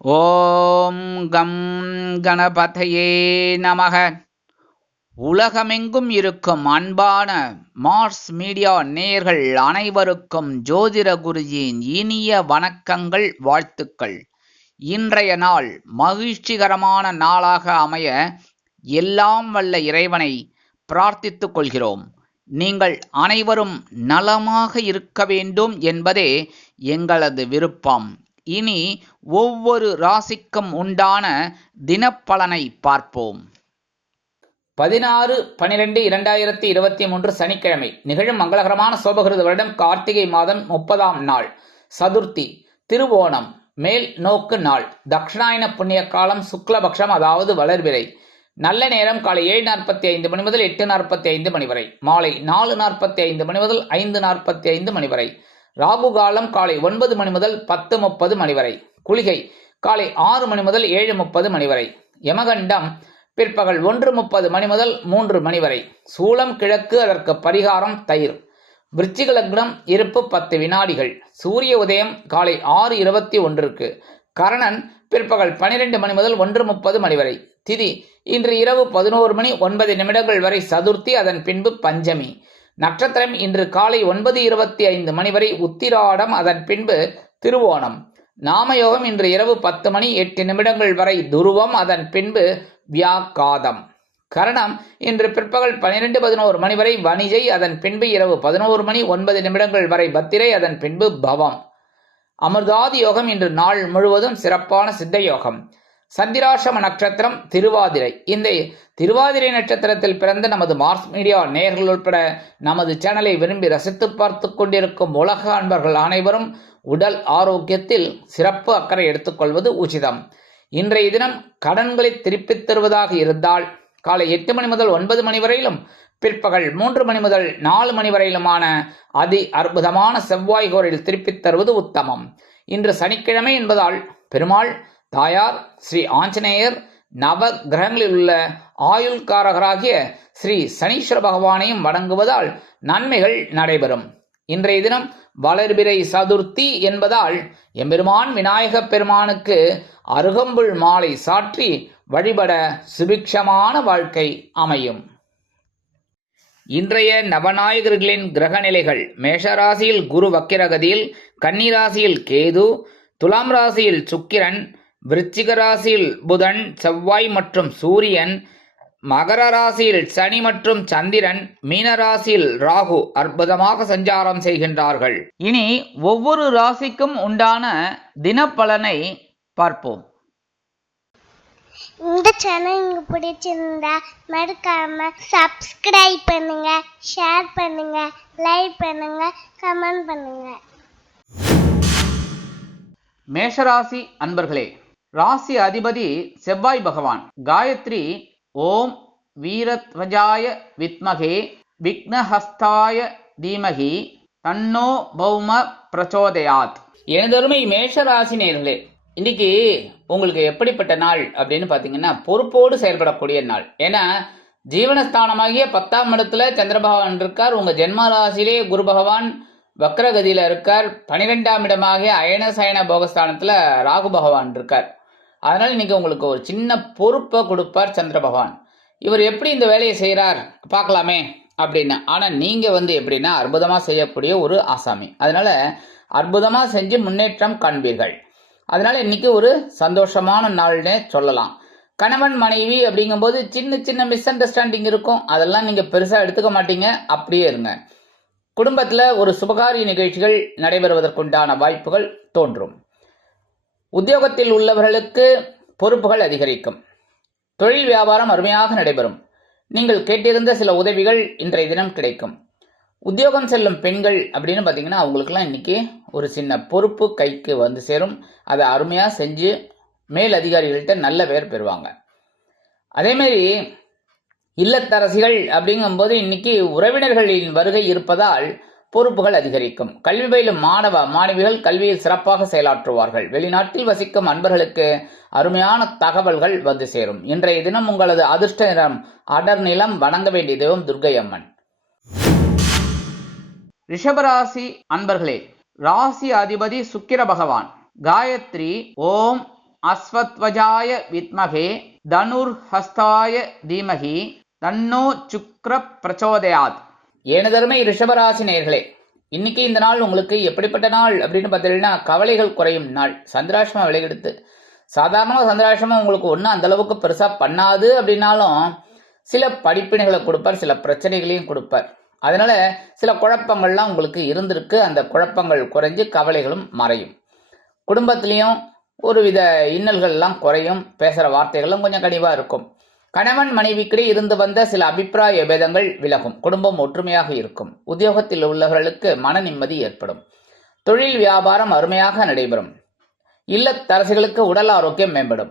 ஓம் come கணபதையே நமக. உலகமெங்கும் இருக்கும் அன்பான மார்ஸ் மீடியா நேயர்கள் அனைவருக்கும் ஜோதிட குருஜியின் இனிய வணக்கங்கள், வாழ்த்துக்கள். இன்றைய நாள் மகிழ்ச்சிகரமான நாளாக அமைய எல்லாம் வல்ல இறைவனை பிரார்த்தித்துக் கொள்கிறோம். நீங்கள் அனைவரும் நலமாக இருக்க வேண்டும் என்பதே எங்களது விருப்பம். இனி ஒவ்வொரு ராசிக்கும் உண்டான தினப்பலனை பார்ப்போம். 16/12/2023 சனிக்கிழமை நிகழும் மங்களகரமான சோபகிருத வருடம் கார்த்திகை மாதம் 30ஆம் நாள், சதுர்த்தி, திருவோணம், மேல் நோக்கு நாள், தக்ஷணாயன புண்ணிய காலம், சுக்லபக்ஷம், அதாவது வளர்பிறை. நல்ல நேரம் காலை 7:45 மணி முதல் 8:45 மணி வரை, மாலை 4:45 மணி முதல் 5:45 மணி வரை. ராகு காலம் காலை 9 மணி முதல் 10:30 மணி வரை. குளிகை காலை 6 மணி முதல் 7:30 மணி வரை. யமகண்டம் பிற்பகல் 1:30 மணி முதல் 3 மணி வரை. சூலம் கிழக்கு, அதற்கு பரிகாரம் தயிர். விருச்சிக லக்னம், இருப்பு 10 வினாடிகள். சூரிய உதயம் காலை 6:21. கரணன் பிற்பகல் 12 மணி முதல் 1:30 மணி வரை. திதி இன்று இரவு 11 மணி 9 நிமிடங்கள் வரை சதுர்த்தி, அதன் பின்பு பஞ்சமி. நட்சத்திரம் இன்று காலை 9:25 மணி வரை உத்திராடம், அதன் பின்பு திருவோணம். நாமயோகம் இன்று இரவு 10 மணி 8 நிமிடங்கள் வரை துருவம், அதன் பின்பு வியாக்காதம். கரணம் இன்று பிற்பகல் 12:11 மணி வரை வணிஜை, அதன் பின்பு இரவு 11 மணி 9 நிமிடங்கள் வரை பத்திரை, அதன் பின்பு பவம். அமிர்தாதி யோகம் இன்று நாள் முழுவதும் சிறப்பான சித்த யோகம். சந்திராசிரம நட்சத்திரம் திருவாதிரை. இந்த திருவாதிரை நட்சத்திரத்தில் பிறந்த நமது மார்ஸ் மீடியா நேயர்கள் உட்பட நமது சேனலை விரும்பி ரசித்து பார்த்து கொண்டிருக்கும் உலக அன்பர்கள் அனைவரும் உடல் ஆரோக்கியத்தில் சிறப்பு அக்கறை எடுத்துக்கொள்வது உச்சிதம். இன்றைய தினம் கடன்களை திருப்பித் தருவதாக இருந்தால் காலை 8 மணி முதல் 9 மணி வரையிலும், பிற்பகல் 3 மணி முதல் 4 மணி வரையிலுமான அதி அற்புதமான செவ்வாய் கோரில் திருப்பித் தருவது உத்தமம். இன்று சனிக்கிழமை என்பதால் பெருமாள், தாயார், ஸ்ரீ ஆஞ்சநேயர், நவ கிரகங்களில் உள்ள ஆயுள்காரகராகிய ஸ்ரீ சனீஸ்வர பகவானையும் வணங்குவதால் நன்மைகள் நடைபெறும். இன்றைய தினம் வளர்பிறை சதுர்த்தி என்பதால் எம்பெருமான் விநாயக பெருமானுக்கு அருகம்புல் மாலை சாற்றி வழிபட சுபிக்ஷமான வாழ்க்கை அமையும். இன்றைய நவநாயகர்களின் கிரக நிலைகள்: மேஷராசியில் குரு வக்கிரகதியில், கன்னிராசியில் கேது, துலாம் ராசியில் சுக்கிரன், விருச்சிக ராசியில் புதன், செவ்வாய் மற்றும் சூரியன், மகர ராசியில் சனி மற்றும் சந்திரன், மீன ராசியில் ராகு அற்புதமாக சஞ்சாரம் செய்கின்றார்கள். இனி ஒவ்வொரு ராசிக்கும் உண்டான தினப்பலனை பார்ப்போம். இந்த சேனல் உங்களுக்கு பிடிச்சிருந்தா மறக்காம சப்ஸ்கிரைப் பண்ணுங்க, ஷேர் பண்ணுங்க, லைக் பண்ணுங்க, கமெண்ட் பண்ணுங்க. மேஷராசி அன்பர்களே, ராசி அதிபதி செவ்வாய் பகவான். காயத்ரி ஓம் வீரத்வஜாய வித்மகே விக்னஹஸ்தாய தீமகி தன்னோ பௌம பிரச்சோதயாத். எனதருமை மேஷராசி நேயர்களே, இன்னைக்கு உங்களுக்கு எப்படிப்பட்ட நாள் அப்படின்னு பார்த்தீங்கன்னா, பொறுப்போடு செயல்படக்கூடிய நாள். ஏன்னா ஜீவனஸ்தானமாகிய 10ஆம் இடத்துல சந்திர பகவான் இருக்கார். உங்க ஜென்ம ராசியிலே குரு பகவான் வக்ரகதியில இருக்கார். 12ஆம் இடமாகிய அயன சயன போகஸ்தானத்துல ராகு பகவான் இருக்கார். அதனால இன்னைக்கு உங்களுக்கு ஒரு சின்ன பொறுப்பை கொடுப்பார் சந்திர பகவான். இவர் எப்படி இந்த வேலையை செய்கிறார் பார்க்கலாமே அப்படின்னு. ஆனால் நீங்கள் எப்படின்னா அற்புதமாக செய்யக்கூடிய ஒரு ஆசாமி. அதனால அற்புதமாக செஞ்சு முன்னேற்றம் காண்பீர்கள். அதனால இன்னைக்கு ஒரு சந்தோஷமான நாள்னே சொல்லலாம். கணவன் மனைவி அப்படிங்கும்போது சின்ன சின்ன மிஸ் அண்டர்ஸ்டாண்டிங் இருக்கும். அதெல்லாம் நீங்கள் பெருசாக எடுத்துக்க மாட்டீங்க, அப்படியே இருங்க. குடும்பத்தில் ஒரு சுபகாரிய நிகழ்ச்சிகள் நடைபெறுவதற்குண்டான வாய்ப்புகள் தோன்றும். உத்தியோகத்தில் உள்ளவர்களுக்கு பொறுப்புகள் அதிகரிக்கும். தொழில் வியாபாரம் அருமையாக நடைபெறும். நீங்கள் கேட்டிருந்த சில உதவிகள் இன்றைய தினம் கிடைக்கும். உத்தியோகம் செல்லும் பெண்கள் அப்படின்னு பார்த்தீங்கன்னா அவங்களுக்கெல்லாம் இன்னைக்கு ஒரு சின்ன பொறுப்பு கைக்கு வந்து சேரும். அதை அருமையாக செஞ்சு மேல் அதிகாரிகள்கிட்ட நல்ல பேர் பெறுவாங்க. அதேமாரி இல்லத்தரசிகள் அப்படிங்கும்போது இன்னைக்கு உறவினர்களின் வருகை இருப்பதால் பொறுப்புகள் அதிகரிக்கும். கல்வி பயிலும் மாணவ மாணவிகள் கல்வியில் சிறப்பாக செயலாற்றுவார்கள். வெளிநாட்டில் வசிக்கும் அன்பர்களுக்கு அருமையான தகவல்கள் வந்து சேரும். இன்றைய தினம் உங்களது அதிர்ஷ்ட நிறம் அடர் நிலம். வணங்க வேண்டிய தெய்வம் துர்க்கை அம்மன். ரிஷபராசி அன்பர்களே, ராசி அதிபதி சுக்கிர பகவான். காயத்ரி ஓம் அஸ்வத்வஜாய வித்மகே தனுர்ஹஸ்தாய தீமகி தன்னோ சுக்ர பிரச்சோதயாத். ஏனதருமை ரிஷபராசி நேயர்களே, இன்னைக்கு இந்த நாள் உங்களுக்கு எப்படிப்பட்ட நாள் அப்படின்னு பார்த்தீங்கன்னா, கவலைகள் குறையும் நாள். சந்திராஷ்டமம் விலகெடுத்து, சாதாரணமாக சந்திராஷ்டமம் உங்களுக்கு ஒன்றும் அந்த அளவுக்கு பெருசாக பண்ணாது அப்படின்னாலும் சில படிப்பினைகளை கொடுப்பார், சில பிரச்சனைகளையும் கொடுப்பார். அதனால சில குழப்பங்கள்லாம் உங்களுக்கு இருந்திருக்கு. அந்த குழப்பங்கள் குறைஞ்சு கவலைகளும் மறையும். குடும்பத்திலையும் ஒருவித இன்னல்கள்லாம் குறையும். பேசுகிற வார்த்தைகளும் கொஞ்சம் கனிவாக இருக்கும். கணவன் மனைவிக்கிடையே இருந்து வந்த சில அபிப்பிராய பேதங்கள் விலகும். குடும்பம் ஒற்றுமையாக இருக்கும். உத்தியோகத்தில் உள்ளவர்களுக்கு மன நிம்மதி ஏற்படும். தொழில் வியாபாரம் அருமையாக நடைபெறும். இல்லத்தரசிகளுக்கு உடல் ஆரோக்கியம் மேம்படும்.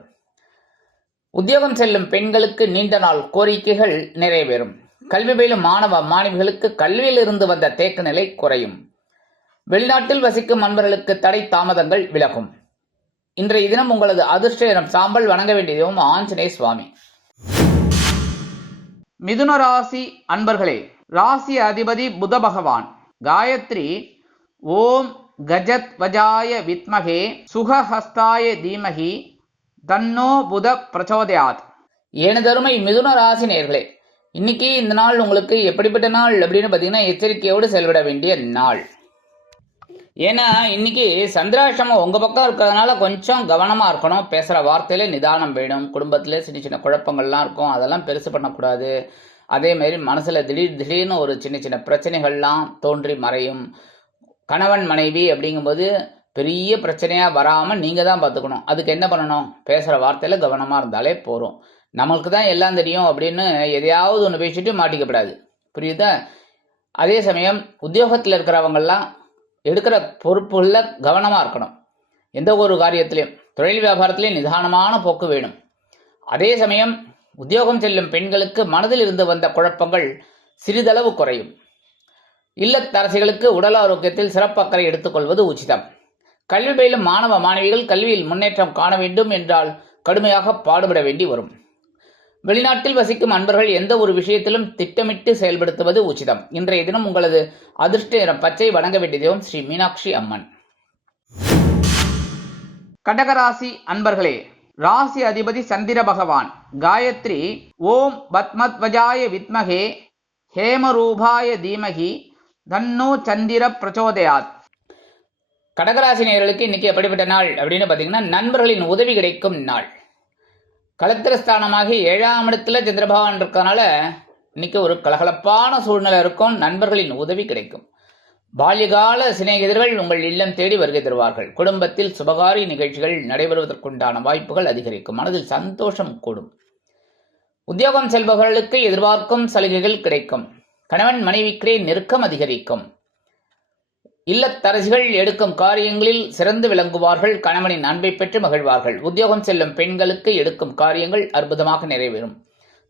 உத்தியோகம் செல்லும் பெண்களுக்கு நீண்ட நாள் கோரிக்கைகள் நிறைவேறும். கல்வி பயிலும் மாணவ மாணவிகளுக்கு கல்வியில் இருந்து வந்த தேக்க நிலை குறையும். வெளிநாட்டில் வசிக்கும் நண்பர்களுக்கு தடை தாமதங்கள் விலகும். இன்றைய தினம் உங்களது அதிர்ஷ்ட இனம் சாம்பல். வணங்க வேண்டியதும் ஆஞ்சநேய சுவாமி. மிதுன ராசி அன்பர்களே, ராசி அதிபதி புத பகவான். காயத்ரி ஓம் கஜத் வஜாய வித்மகே சுகஹஸ்தாய தீமகி தன்னோ புத பிரச்சோதயாத். ஏனதருமை மிதுன ராசி நேயர்களே, இன்னைக்கு இந்த நாள் உங்களுக்கு எப்படிப்பட்ட நாள் அப்படின்னு பார்த்தீங்கன்னா, எச்சரிக்கையோடு செயல்பட வேண்டிய நாள். ஏன்னா இன்னைக்கு சந்திராஷ்டமம் உங்கள் பக்கம் இருக்கிறதுனால கொஞ்சம் கவனமாக இருக்கணும். பேசுகிற வார்த்தையில நிதானம் வேணும். குடும்பத்தில் சின்ன சின்ன குழப்பங்கள்லாம் இருக்கும், அதெல்லாம் பெருசு பண்ணக்கூடாது. அதேமாரி மனசில் திடீர்னு ஒரு சின்ன சின்ன பிரச்சனைகள்லாம் தோன்றி மறையும். கணவன் மனைவி அப்படிங்கும்போது பெரிய பிரச்சனையாக வராமல் நீங்கள் தான் பார்த்துக்கணும். அதுக்கு என்ன பண்ணணும்? பேசுகிற வார்த்தையில் கவனமாக இருந்தாலே போகிறோம். நம்மளுக்கு தான் எல்லாம் தெரியும் அப்படின்னு எதையாவது ஒன்று பேசிட்டு மாட்டிக்கப்படாது. புரியுதா? அதே சமயம் உத்தியோகத்தில் இருக்கிறவங்கெல்லாம் எடுக்கிற பொறுப்புகளில் கவனமாக இருக்கணும். எந்த ஒரு காரியத்திலையும் தொழில் வியாபாரத்திலையும் நிதானமான போக்கு வேணும். அதே சமயம் உத்தியோகம் செல்லும் பெண்களுக்கு மனதில் இருந்து வந்த குழப்பங்கள் சிறிதளவு குறையும். இல்லத்தரசிகளுக்கு உடல் ஆரோக்கியத்தில் சிறப்பக்கறை எடுத்துக்கொள்வது உச்சிதம். கல்வி பயிலும் மாணவ மாணவிகள் கல்வியில் முன்னேற்றம் காண வேண்டும் என்றால் கடுமையாக பாடுபட வேண்டி வரும். வெளிநாட்டில் வசிக்கும் அன்பர்கள் எந்த ஒரு விஷயத்திலும் திட்டமிட்டு செயல்படுத்துவது உச்சிதம். இன்றைய தினம் உங்களது அதிர்ஷ்ட நிறம் பச்சை. வணங்க வேண்டியதும் ஸ்ரீ மீனாட்சி அம்மன். கடகராசி அன்பர்களே, ராசி அதிபதி சந்திர பகவான். காயத்ரி ஓம் பத்மத்வஜாய வித்மகே ஹேமரூபாய தீமகி தன்னோ சந்திர பிரச்சோதயாத். கடகராசி நேயர்களுக்கு இன்னைக்கு எப்படிப்பட்ட நாள் அப்படின்னு பார்த்தீங்கன்னா, நண்பர்களின் உதவி கிடைக்கும் நாள். களத்திரஸ்தானமாகி 7ஆம் இடத்துல சந்திரபகவான் இருக்கிறதுனால இன்னைக்கு ஒரு கலகலப்பான சூழ்நிலை இருக்கும். நண்பர்களின் உதவி கிடைக்கும். பால்யகால சிநேகிதர்கள் உங்கள் இல்லம் தேடி வருகை தருவார்கள். குடும்பத்தில் சுபகாரி நிகழ்ச்சிகள் நடைபெறுவதற்குண்டான வாய்ப்புகள் அதிகரிக்கும். மனதில் சந்தோஷம் கூடும். உத்தியோகம் செல்பவர்களுக்கு எதிர்பார்க்கும் சலுகைகள் கிடைக்கும். கணவன் மனைவிக்கிடையே நெருக்கம் அதிகரிக்கும். இல்லத்தரசிகள் எடுக்கும் காரியங்களில் சிறந்து விளங்குவார்கள். கணவனின் அன்பை பெற்று மகிழ்வார்கள். உத்தியோகம் செல்லும் பெண்களுக்கு எடுக்கும் காரியங்கள் அற்புதமாக நிறைவேறும்.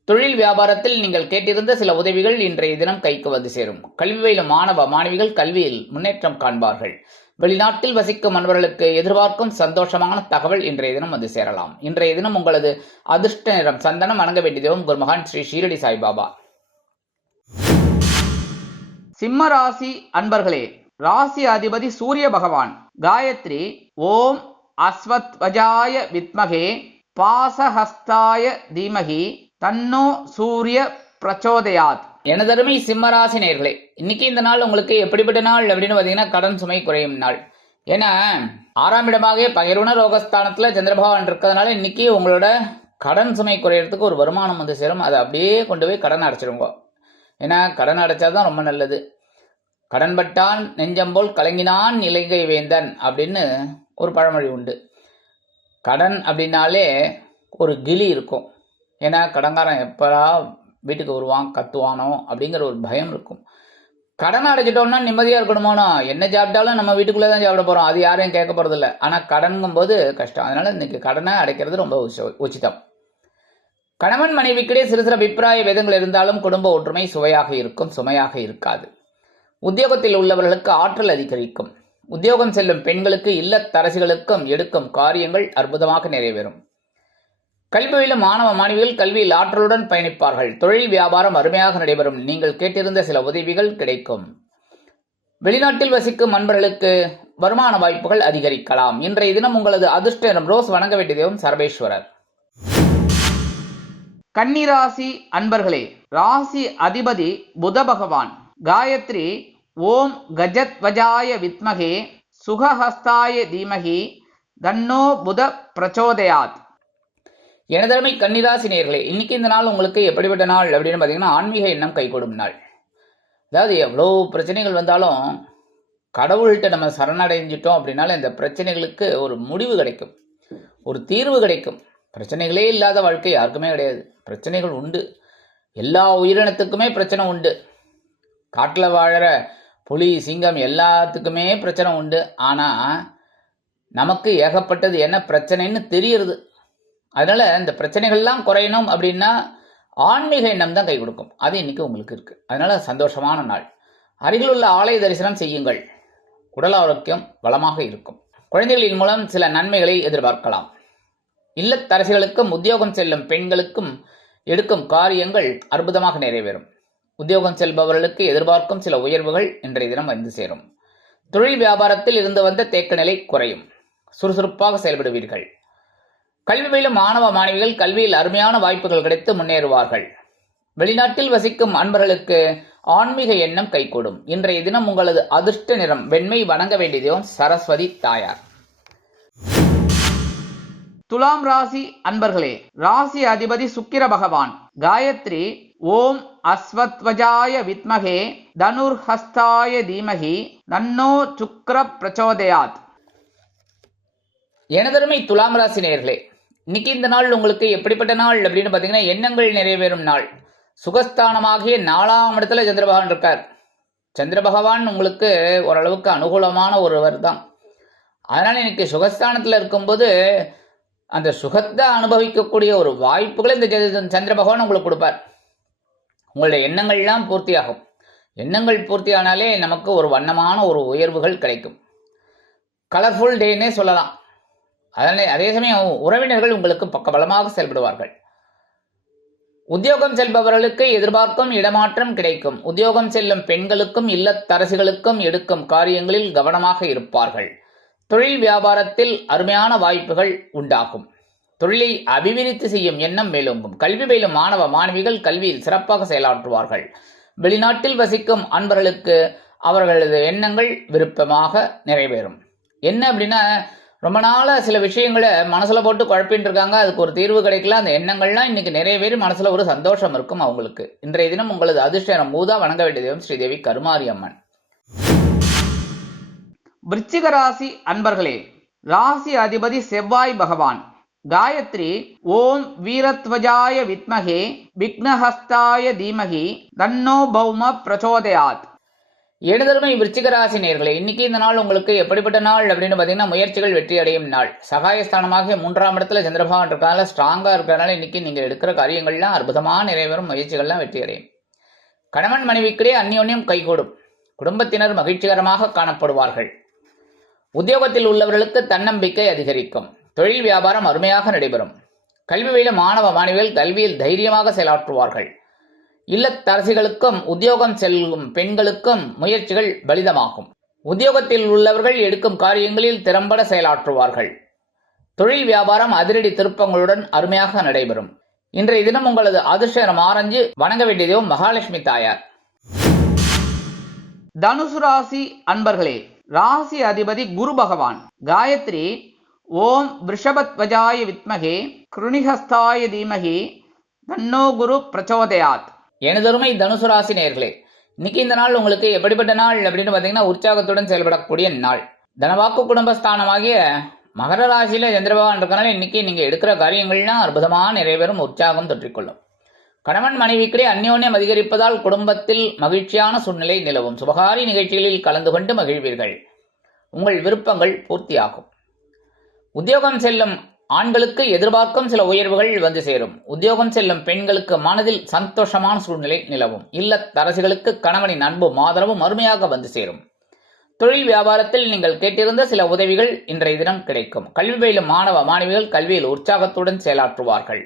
தொழில் வியாபாரத்தில் நீங்கள் கேட்டிருந்த சில உதவிகள் இன்றைய தினம் கைக்கு வந்து சேரும். கல்வி பயிலும் மாணவ மாணவிகள் கல்வியில் முன்னேற்றம் காண்பார்கள். வெளிநாட்டில் வசிக்கும் நண்பர்களுக்கு எதிர்பார்க்கும் சந்தோஷமான தகவல் இன்றைய தினம் வந்து சேரலாம். இன்றைய தினம் உங்களது அதிர்ஷ்ட நிறம் சந்தனம். வணங்க வேண்டியதும் குருமகான் ஸ்ரீ ஷீரடி சாய்பாபா. சிம்ம ராசி அன்பர்களே, ராசி அதிபதி சூரிய பகவான். காயத்ரி ஓம் அஸ்வத்வஜாய வித்மகே பாசஹஸ்தாய தீமகி தன்னோ சூரிய பிரச்சோதயாத். எனதருமை சிம்மராசி நேயர்களே, இன்னைக்கு இந்த நாள் உங்களுக்கு எப்படிப்பட்ட நாள் அப்படின்னு பார்த்தீங்கன்னா, கடன் சுமை குறையும் நாள். ஏன்னா 6ஆம் இடமாக பகிர்வுண ரோகஸ்தானத்தில் சந்திரபகவான் இருக்கிறதுனால இன்னைக்கு உங்களோட கடன் சுமை குறையறதுக்கு ஒரு வருமானம் வந்து சேரும். அதை அப்படியே கொண்டு போய் கடன் அடைச்சிடுங்க. ஏன்னா கடன் அடைச்சாதான் ரொம்ப நல்லது. கடன்பட்டான் நெஞ்சம்போல் கலங்கினான் இலங்கை வேந்தன் அப்படின்னு ஒரு பழமொழி உண்டு. கடன் அப்படின்னாலே ஒரு கிளி இருக்கும். ஏன்னா கடன்காரன் எப்படா வீட்டுக்கு வருவான் கத்துவானோ அப்படிங்கிற ஒரு பயம் இருக்கும். கடன் அடைச்சிட்டோம்னா நிம்மதியாக இருக்கணுமோனோ, என்ன சாப்பிட்டாலும் நம்ம வீட்டுக்குள்ளே தான் சாப்பிட போகிறோம், அது யாரையும் கேட்க போகிறதில்ல. ஆனால் கடன்கும் போது கஷ்டம். அதனால இன்னைக்கு கடனை அடைக்கிறது ரொம்ப உச்சிதம். கணவன் மனைவிக்கிடையே சிறு சிறு அபிப்பிராய வேதங்கள் இருந்தாலும் குடும்ப ஒற்றுமை சுவையாக இருக்கும், சுமையாக இருக்காது. உத்தியோகத்தில் உள்ளவர்களுக்கு ஆற்றல் அதிகரிக்கும். உத்தியோகம் செல்லும் பெண்களுக்கு இல்லத்தரசிகளுக்கும் எடுக்கும் காரியங்கள் அற்புதமாக நிறைவேறும். கல்வி பயிலும் மாணவ மாணவிகள் கல்வியில் ஆற்றலுடன் பயணிப்பார்கள். தொழில் வியாபாரம் அருமையாக நடைபெறும். நீங்கள் கேட்டிருந்த சில உதவிகள் கிடைக்கும். வெளிநாட்டில் வசிக்கும் நண்பர்களுக்கு வருமான வாய்ப்புகள் அதிகரிக்கலாம். இன்றைய தினம் உங்களது அதிர்ஷ்ட நிறம் ரோஸ். வணங்க வேண்டிய தெய்வம் சர்வேஸ்வரர். கன்னிராசி அன்பர்களே, ராசி அதிபதி புத பகவான். காயத்ரி ஓம் கஜத்வஜாய வித்மகே சுகஹஸ்தாய தீமகி தன்னோ புத பிரச்சோதயாத். எனதருமை கன்னிராசி நேயர்களே, இன்னைக்கு இந்த நாள் உங்களுக்கு எப்படிப்பட்ட நாள் அப்படின்னு பார்த்தீங்கன்னா ஆன்மீக எண்ணம் கைகூடும் நாள். அதாவது எவ்வளோ பிரச்சனைகள் வந்தாலும் கடவுள்கிட்ட நம்ம சரணடைஞ்சிட்டோம் அப்படின்னால இந்த பிரச்சனைகளுக்கு ஒரு முடிவு கிடைக்கும், ஒரு தீர்வு கிடைக்கும். பிரச்சனைகளே இல்லாத வாழ்க்கை யாருக்குமே கிடையாது. பிரச்சனைகள் உண்டு. எல்லா உயிரினத்துக்குமே பிரச்சனை உண்டு. காட்டில் வாழற புலி சிங்கம் எல்லாத்துக்குமே பிரச்சனை உண்டு. ஆனால் நமக்கு ஏகப்பட்டது என்ன பிரச்சனைன்னு தெரியுது. அதனால இந்த பிரச்சனைகள்லாம் குறையணும் அப்படின்னா ஆன்மீக எண்ணம் தான் கை கொடுக்கும். அது இன்னைக்கு உங்களுக்கு இருக்கு. அதனால சந்தோஷமான நாள். அருகில் உள்ள ஆலய தரிசனம் செய்யுங்கள். உடல் ஆரோக்கியம் வளமாக இருக்கும். குழந்தைகளின் மூலம் சில நன்மைகளை எதிர்பார்க்கலாம். இல்லத்தரசிகளுக்கும் உத்தியோகம் செல்லும் பெண்களுக்கும் எடுக்கும் காரியங்கள் அற்புதமாக நிறைவேறும். உத்தியோகம் செல்பவர்களுக்கு எதிர்பார்க்கும் சில உயர்வுகள் இன்றைய தினம் வந்து சேரும். தொழில் வியாபாரத்தில் இருந்து வந்த தேக்க நிலை குறையும். சுறுசுறுப்பாக செயல்படுவீர்கள். கல்வி பயிலும் மாணவ மாணவிகள் கல்வியில் அருமையான வாய்ப்புகள் கிடைத்து முன்னேறுவார்கள். வெளிநாட்டில் வசிக்கும் அன்பர்களுக்கு ஆன்மீக எண்ணம் கைகூடும். இன்றைய தினம் உங்களது அதிர்ஷ்ட நிறம் வெண்மை. வணங்க வேண்டிய தெய்வம் சரஸ்வதி தாயார். துலாம் ராசி அன்பர்களே, ராசி அதிபதி சுக்கிர பகவான். காயத்ரி ஓம் அஸ்வத்வஜாய வித்மகே தனுர்ஹஸ்தாய தீமகி தன்னோ சுக்கிர பிரச்சோதயாத். எனதருமை துலாம் ராசி நேயர்களே, இன்னைக்கு இந்த நாள் உங்களுக்கு எப்படிப்பட்ட நாள் அப்படின்னு பார்த்தீங்கன்னா எண்ணங்கள் நிறைவேறும் நாள். சுகஸ்தானமாகிய 4ஆம் இடத்துல சந்திர பகவான் இருக்கார். சந்திர பகவான் உங்களுக்கு ஓரளவுக்கு அனுகூலமான ஒருவர் தான். அதனால இன்னைக்கு சுகஸ்தானத்தில் இருக்கும்போது அந்த சுகத்தை அனுபவிக்கக்கூடிய ஒரு வாய்ப்புகளை இந்த சந்திர பகவான் உங்களுக்கு கொடுப்பார். உங்களுடைய எண்ணங்கள்லாம் பூர்த்தியாகும். எண்ணங்கள் பூர்த்தியானாலே நமக்கு ஒரு வண்ணமான ஒரு உயர்வுகள் கிடைக்கும். கலர்ஃபுல் டேன்னே சொல்லலாம். அதே சமயம் உறவினர்கள் உங்களுக்கு பக்கபலமாக செயல்படுவார்கள். உத்தியோகம் செல்பவர்களுக்கு எதிர்பார்க்கும் இடமாற்றம் கிடைக்கும். உத்தியோகம் செல்லும் பெண்களுக்கும் இல்லத்தரசிகளுக்கும் எடுக்கும் காரியங்களில் கவனமாக இருப்பார்கள். தொழில் வியாபாரத்தில் அருமையான வாய்ப்புகள் உண்டாகும். தொழிலை அபிவிருத்தி செய்யும் எண்ணம் மேலோங்கும். கல்வி பயிலும் மாணவ மாணவிகள் கல்வியில் சிறப்பாக செயலாற்றுவார்கள். வெளிநாட்டில் வசிக்கும் அன்பர்களுக்கு அவர்களது எண்ணங்கள் விருப்பமாக நிறைவேறும். என்ன அப்படின்னா ரொம்ப நாளாக சில விஷயங்களை மனசில் போட்டு குழப்பின்னு இருக்காங்க. அதுக்கு ஒரு தீர்வு கிடைக்கல. அந்த எண்ணங்கள்லாம் இன்னைக்கு நிறைவேறி மனசில் ஒரு சந்தோஷம் இருக்கும் அவங்களுக்கு. இன்றைய தினம் உங்களது அதிர்ஷ்டம் ஊதா. வணங்க வேண்டிய தெய்வம் ஸ்ரீதேவி கருமாரி அம்மன். விருச்சிக ராசி அன்பர்களே, ராசி அதிபதி செவ்வாய் பகவான். காயத்ரி ஓம் வீரத்வஜாய வித்மகே விக்னஹஸ்தாய தீமகி தன்னோ பௌம பிரச்சோதயாத். எனதருமை விருச்சிக ராசி நேயர்களே, இன்னைக்கு இந்த நாள் உங்களுக்கு எப்படிப்பட்ட நாள் அப்படின்னு பார்த்தீங்கன்னா முயற்சிகள் வெற்றி அடையும் நாள். சகாயஸ்தானமாக 3ஆம் இடத்துல சந்திரபகவான் இருக்கிறதுனால ஸ்ட்ராங்கா இருக்கிறதுனால இன்னைக்கு நீங்க எடுக்கிற காரியங்கள்லாம் அற்புதமாக நிறைவேறும். முயற்சிகள்லாம் வெற்றி அடையும். கணவன் மனைவிக்கிடையே அந்யோன்யம் கைகூடும். குடும்பத்தினர் மகிழ்ச்சிகரமாக காணப்படுவார்கள். உத்தியோகத்தில் உள்ளவர்களுக்கு தன்னம்பிக்கை அதிகரிக்கும். தொழில் வியாபாரம் அருமையாக நடைபெறும். கல்வி பயிலும் மாணவ மாணவிகள் கல்வியில் தைரியமாக செயலாற்றுவார்கள். இல்லத்தரசிகளுக்கும் உத்தியோகம் செல்லும் பெண்களுக்கும் முயற்சிகள் பலிதமாகும். உத்தியோகத்தில் உள்ளவர்கள் எடுக்கும் காரியங்களில் திறம்பட செயலாற்றுவார்கள். தொழில் வியாபாரம் அதிரடி திருப்பங்களுடன் அருமையாக நடைபெறும். இன்றைய தினம் உங்களது அதிர்ஷ்டம் ஆரஞ்சு. வணங்க வேண்டிய தெய்வம் மகாலட்சுமி தாயார். தனுசு ராசி அன்பர்களே, ராசி அதிபதி குரு பகவான். காயத்ரி ஓம் விருஷபத்வஜாய வித்மகே கிருணிஹஸ்தாய தீமகி தன்னோ குரு பிரச்சோதயாத். எனதருமை தனுசு ராசி நேயர்களே, இன்னைக்கு இந்த நாள் உங்களுக்கு எப்படிப்பட்ட நாள் அப்படின்னு பார்த்தீங்கன்னா உற்சாகத்துடன் செயல்படக்கூடிய நாள். தனவாக்கு குடும்பஸ்தானமாகிய மகர ராசியில சந்திர பகவான் இருக்கனால இன்னைக்கு நீங்க எடுக்கிற காரியங்கள்லாம் அற்புதமாக நிறைவேறும். உற்சாகம் தொற்றிக்கொள்ளும். கணவன் மனைவிக்கிடையே அந்யோன்யம் அதிகரிப்பதால் குடும்பத்தில் மகிழ்ச்சியான சூழ்நிலை நிலவும். சுபகாரி நிகழ்ச்சிகளில் கலந்து கொண்டு மகிழ்வீர்கள். உங்கள் விருப்பங்கள் பூர்த்தியாகும். உத்தியோகம் செல்லும் ஆண்களுக்கு எதிர்பார்க்கும் சில உயர்வுகள் வந்து சேரும். உத்தியோகம் செல்லும் பெண்களுக்கு மனதில் சந்தோஷமான சூழ்நிலை நிலவும். இல்லத்தரசிகளுக்கு கணவனின் அன்பும் ஆதரவும் அருமையாக வந்து சேரும். தொழில் வியாபாரத்தில் நீங்கள் கேட்டிருந்த சில உதவிகள் இன்றைய தினம் கிடைக்கும். கல்வி பயிலும் மாணவ மாணவிகள் கல்வியில் உற்சாகத்துடன் செயலாற்றுவார்கள்.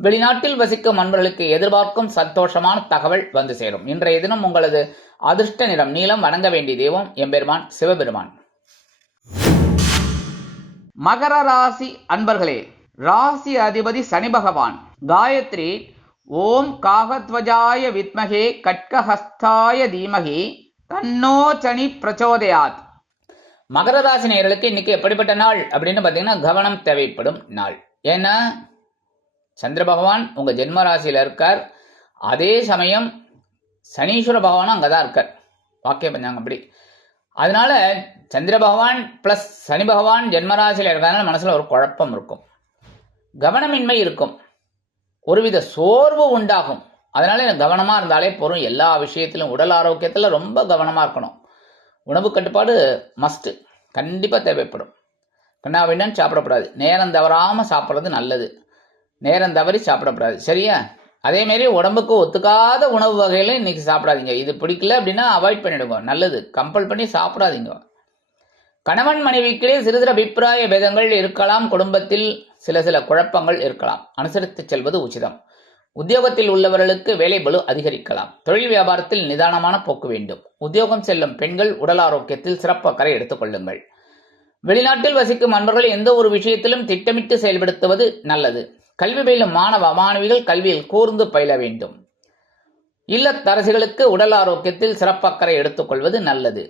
வெளிநாட்டில் வசிக்கும் அன்பர்களுக்கு எதிர்பார்க்கும் சந்தோஷமான தகவல் வந்து சேரும். இன்றைய தினம் உங்களது அதிர்ஷ்ட நிறம் நீலம். வணங்க வேண்டிய தெய்வம் எம்பெருமான் சிவபெருமான். மகர ராசி அன்பர்களே, ராசி அதிபதி சனி பகவான். காயத்ரி ஓம் காகத்வஜாய வித்மகே கட்கஹஸ்தாய தீமகி தன்னோ சனி பிரச்சோதயாத். மகர ராசி நேயர்களுக்கு இன்னைக்கு எப்படிப்பட்ட நாள் அப்படின்னு பார்த்தீங்கன்னா கவனம் தேவைப்படும் நாள். ஏன்னா சந்திர பகவான் உங்க ஜென்ம ராசியில இருக்கார். அதே சமயம் சனீஸ்வர பகவானும் அங்கதான் இருக்கார். வாக்கிய பஞ்சாங்க அப்படி. அதனால சந்திர பகவான் பிளஸ் சனி பகவான் ஜென்மராசியில் இருக்கிறதுனால மனசுல ஒரு குழப்பம் இருக்கும், கவனமின்மை இருக்கும், ஒருவித சோர்வு உண்டாகும். அதனால கவனமா இருந்தாலே போதும். எல்லா விஷயத்திலும் உடல் ஆரோக்கியத்துல ரொம்ப கவனமா இருக்கணும். உணவு கட்டுப்பாடு மஸ்ட், கண்டிப்பா தேவைப்படும். கண்ணாவின்னு சாப்பிடக்கூடாது. நேரம் தவறாம சாப்பிட்றது நல்லது. நேரம் தவறி சாப்பிடக்கூடாது, சரியா? அதேமாரி உடம்புக்கு ஒத்துக்காத உணவு வகையில இன்னைக்கு சாப்பிடாதீங்க. இது பிடிக்கல அப்படின்னா அவாய்ட் பண்ணிடுங்க, நல்லது. கம்பல் பண்ணி சாப்பிடாதீங்க. கணவன் மனைவிக்கிடையே சிறு சிறு அபிப்பிராய பேதங்கள் இருக்கலாம். குடும்பத்தில் சில குழப்பங்கள் இருக்கலாம். அனுசரித்து செல்வது உச்சிதம். உத்தியோகத்தில் உள்ளவர்களுக்கு வேலை பளு அதிகரிக்கலாம். தொழில் வியாபாரத்தில் நிதானமான போக்கு வேண்டும். உத்தியோகம் செல்லும் பெண்கள் உடல் ஆரோக்கியத்தில் சிறப்பு அக்கறை எடுத்துக் கொள்ளுங்கள். வெளிநாட்டில் வசிக்கும் அன்பர்கள் எந்த ஒரு விஷயத்திலும் திட்டமிட்டு செயல்படுத்துவது நல்லது. கல்வி பயிலும் மாணவ மாணவிகள் கல்வியில் கூர்ந்து பயில வேண்டும். இல்லத்தரசிகளுக்கு உடல் ஆரோக்கியத்தில் சிறப்பக்கறை எடுத்துக்கொள்வது நல்லது.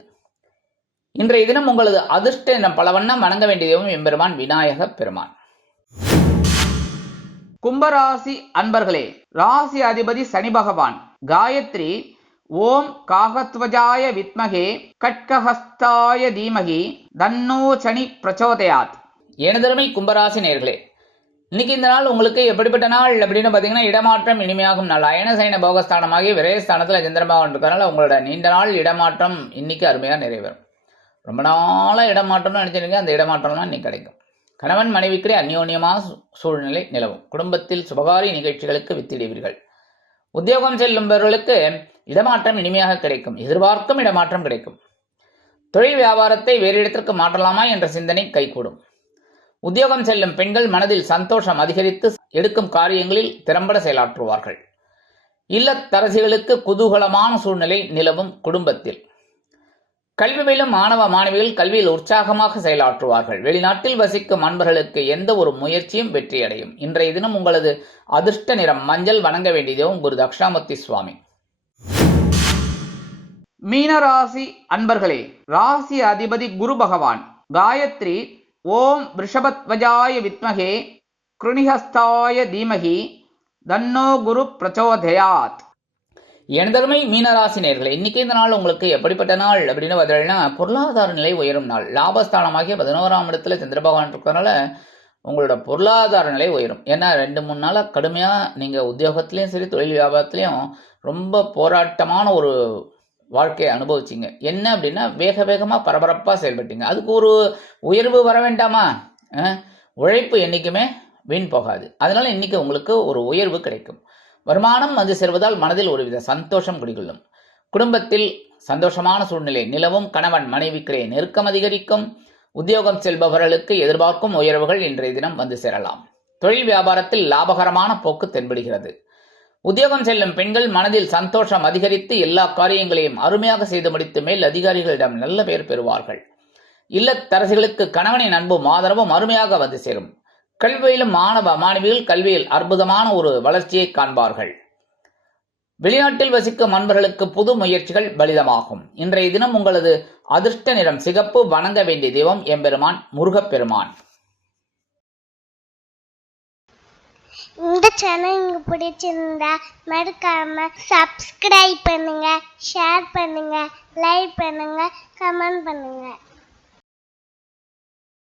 இன்றைய தினம் உங்களது அதிர்ஷ்ட என்ற பலவண்ணம் வணங்க வேண்டியதும் எம்பெருமான் விநாயக பெருமான். கும்பராசி அன்பர்களே, ராசி அதிபதி சனி பகவான். காயத்ரி ஓம் காகத்வஜாய வித்மகே கட்கஹஸ்தாய தீமகி தன்னோ சனி பிரச்சோதயாத். எனதருமை கும்பராசி நேயர்களே, இன்னைக்கு இந்த நாள் உங்களுக்கு எப்படிப்பட்ட நாள் அப்படின்னு பார்த்தீங்கன்னா இடமாற்றம் இனிமையாகும் நாள். அயன சைன போகஸ்தானமாகி விரயஸ்தானத்தில் சந்திரபகவான் இருக்கிறனால உங்களோட நீண்ட நாள் இடமாற்றம் இன்னைக்கு அருமையாக நிறைவேறும். ரொம்ப நாளாக இடமாற்றம்னு நினைச்சிருக்கீங்க, அந்த இடமாற்றம்லாம் இன்னைக்கு கிடைக்கும். கணவன் மனைவிக்கிடையே அந்யோன்யமான சூழ்நிலை நிலவும். குடும்பத்தில் சுபகாரி நிகழ்ச்சிகளுக்கு வித்திடுவீர்கள். உத்தியோகம் செல்லும்பவர்களுக்கு இடமாற்றம் இனிமையாக கிடைக்கும். எதிர்பார்க்கும் இடமாற்றம் கிடைக்கும். தொழில் வியாபாரத்தை வேறு இடத்திற்கு மாற்றலாமா என்ற சிந்தனை கைகூடும். உத்தியோகம் செல்லும் பெண்கள் மனதில் சந்தோஷம் அதிகரித்து எடுக்கும் காரியங்களில் திறம்பட செயலாற்றுவார்கள். இல்லத்தரசிகளுக்கு குதூகலமான சூழ்நிலை நிலவும். குடும்பத்தில் கல்வி பயிலும் மாணவ மாணவிகள் கல்வியில் உற்சாகமாக செயலாற்றுவார்கள். வெளிநாட்டில் வசிக்கும் அன்பர்களுக்கு எந்த ஒரு முயற்சியும் வெற்றியடையும். இன்றைய தினம் உங்களது அதிர்ஷ்ட நிறம் மஞ்சள். வணங்க வேண்டியதும் குரு தட்சிணாமூர்த்தி சுவாமி. மீனராசி அன்பர்களே, ராசி அதிபதி குரு பகவான். காயத்ரி ஓம் ரிஷபத்வஜாய வித்மகே கிருணிஹஸ்தாய தீமகி தன்னோ குரு பிரச்சோதயாத். எனதருமை மீனராசி நேயர்களே, இன்னைக்கு இந்த நாள் உங்களுக்கு எப்படிப்பட்ட நாள் அப்படின்னு பார்த்தீங்கன்னா பொருளாதார நிலை உயரும் நாள். லாபஸ்தானமாகிய 11ஆம் இடத்துல சந்திர பகவான் இருக்கிறதுனால உங்களோட பொருளாதார நிலை உயரும். ஏன்னா 2-3 நாளாக கடுமையாக நீங்கள் உத்தியோகத்திலையும் சரி தொழில் வியாபாரத்திலையும் ரொம்ப போராட்டமான ஒரு வாழ்க்கையை அனுபவிச்சிங்க. என்ன அப்படின்னா வேகமாக பரபரப்பாக செயல்பட்டீங்க. அதுக்கு ஒரு உயர்வு வர வேண்டாமா? உழைப்பு என்றைக்குமே வீண் போகாது. அதனால இன்னைக்கு உங்களுக்கு ஒரு உயர்வு கிடைக்கும். வருமானம் வந்து சேர்வதால் மனதில் ஒருவித சந்தோஷம் குடிகொள்ளும். குடும்பத்தில் சந்தோஷமான சூழ்நிலை நிலவும். கணவன் மனைவிக்கிடையே நெருக்கம் அதிகரிக்கும். உத்தியோகம் செல்பவர்களுக்கு எதிர்பார்க்கும் உயர்வுகள் இன்றைய தினம் வந்து சேரலாம். தொழில் வியாபாரத்தில் லாபகரமான போக்கு தென்படுகிறது. உத்தியோகம் செல்லும் பெண்கள் மனதில் சந்தோஷம் அதிகரித்து எல்லா காரியங்களையும் அருமையாக செய்து முடித்து மேல் அதிகாரிகளிடம் நல்ல பெயர் பெறுவார்கள். இல்லத்தரசிகளுக்கு கணவனின் அன்பும் ஆதரவும் அருமையாக வந்து சேரும். கல்வியிலும் மாணவ மாணவிகள் கல்வியில் அற்புதமான ஒரு வளர்ச்சியை காண்பார்கள். வெளிநாட்டில் வசிக்கும் அன்பர்களுக்கு புது முயற்சிகள் பலிதமாகும். இன்றைய தினம் உங்களது அதிர்ஷ்ட நிறம் சிகப்பு. வணங்க வேண்டிய தெய்வம் எம்பெருமான் முருகப்பெருமான். இந்த சேனல் உங்களுக்கு பிடிச்சிருந்தா மறக்காம சப்ஸ்கிரைப் பண்ணுங்க, ஷேர் பண்ணுங்க, லைக் பண்ணுங்க, கமெண்ட் பண்ணுங்க.